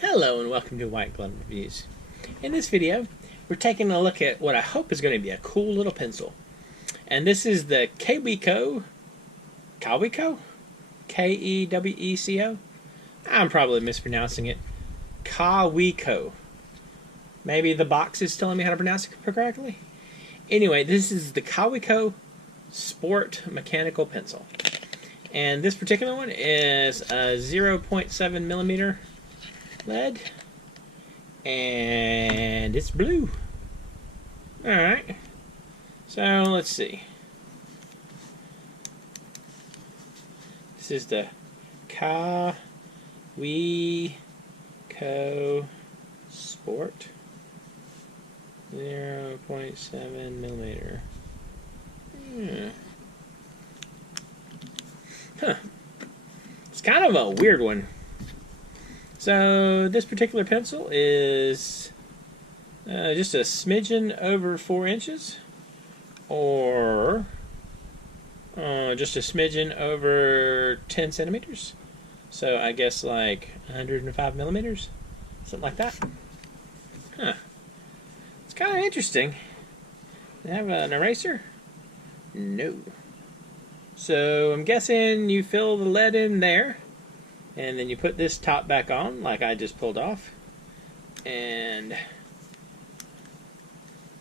Hello and welcome to White Glove Reviews. In this video, we're taking a look at what I hope is going to be a cool little pencil. And this is the Kaweco? K-E-W-E-C-O? I'm probably mispronouncing it. Kaweco. Maybe the box is telling me how to pronounce it correctly. Anyway, this is the Kaweco Sport Mechanical Pencil. And this particular one is a 0.7 millimeter lead, and it's blue. Alright, so let's see. This is the Kaweco Sport 0.7 millimeter. It's kind of a weird one. So this particular pencil is just a smidgen over 4 inches, or just a smidgen over 10 centimeters. So I guess like 105 millimeters, something like that. It's kind of interesting. They have an eraser? No. So I'm guessing you fill the lead in there, and then you put this top back on, like I just pulled off. And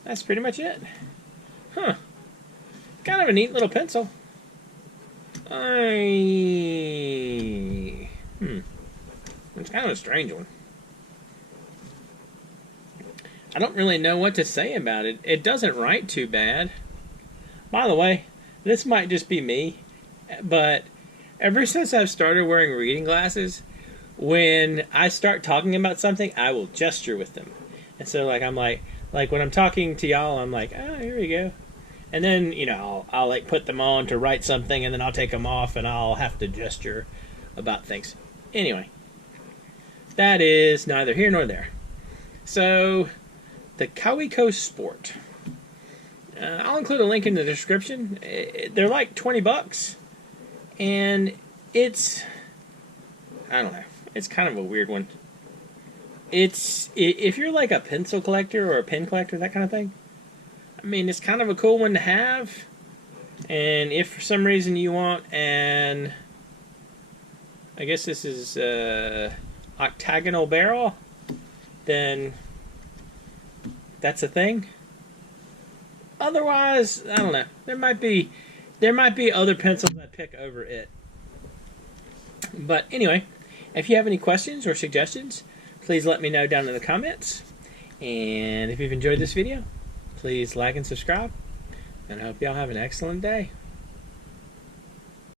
that's pretty much it. Kind of a neat little pencil. It's kind of a strange one. I don't really know what to say about it. It doesn't write too bad. By the way, this might just be me, but ever since I've started wearing reading glasses, when I start talking about something, I will gesture with them. And so I'm like when I'm talking to y'all, I'm like, oh, here we go. And then, I'll like put them on to write something, and then I'll take them off, and I'll have to gesture about things. Anyway, that is neither here nor there. So, the Kaweco Sport. I'll include a link in the description. They're like 20 bucks. And it's, I don't know, it's kind of a weird one. If you're like a pencil collector or a pen collector, that kind of thing, I mean, it's kind of a cool one to have. And if for some reason you want I guess this is octagonal barrel, then that's a thing. Otherwise, I don't know. There might be other pencils I'd pick over it. But anyway, if you have any questions or suggestions, please let me know down in the comments. And if you've enjoyed this video, please like and subscribe. And I hope y'all have an excellent day.